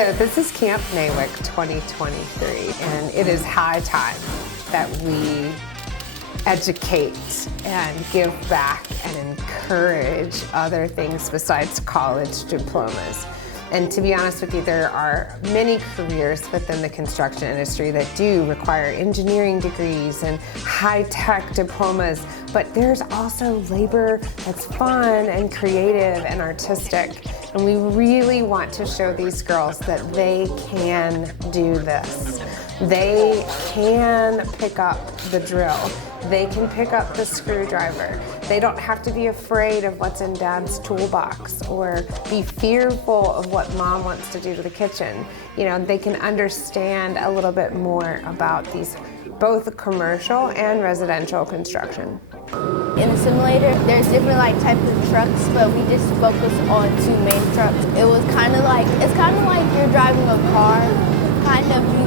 So this is Camp NAWIC 2023, and it is high time that we educate and give back and encourage other things besides college diplomas. And to be honest with you, there are many careers within the construction industry that do require engineering degrees and high-tech diplomas, but there's also labor that's fun and creative and artistic. And we really want to show these girls that they can do this. They can pick up the drill. They can pick up the screwdriver. They don't have to be afraid of what's in Dad's toolbox or be fearful of what Mom wants to do to the kitchen. You know, they can understand a little bit more about these, both commercial and residential construction. In the simulator, there's different types of trucks, but we just focus on two main trucks. It was it's kind of like you're driving a car,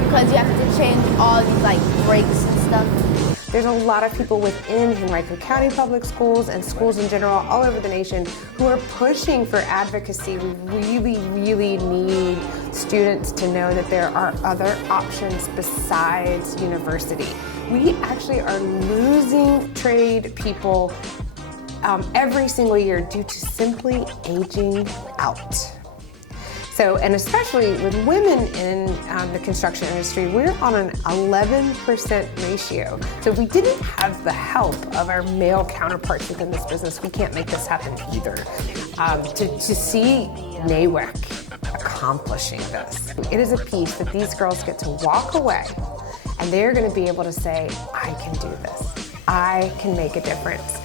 because you have to change all these brakes and stuff. There's a lot of people within Henrico County Public Schools and schools in general all over the nation who are pushing for advocacy. We really need students to know that there are other options besides university. We actually are losing trade people every single year due to simply aging out. So, and especially with women in the construction industry, we're on an 11% ratio. So if we didn't have the help of our male counterparts within this business, we can't make this happen either. To see NAWIC accomplishing this, it is a piece that these girls get to walk away and they're gonna be able to say, I can do this. I can make a difference.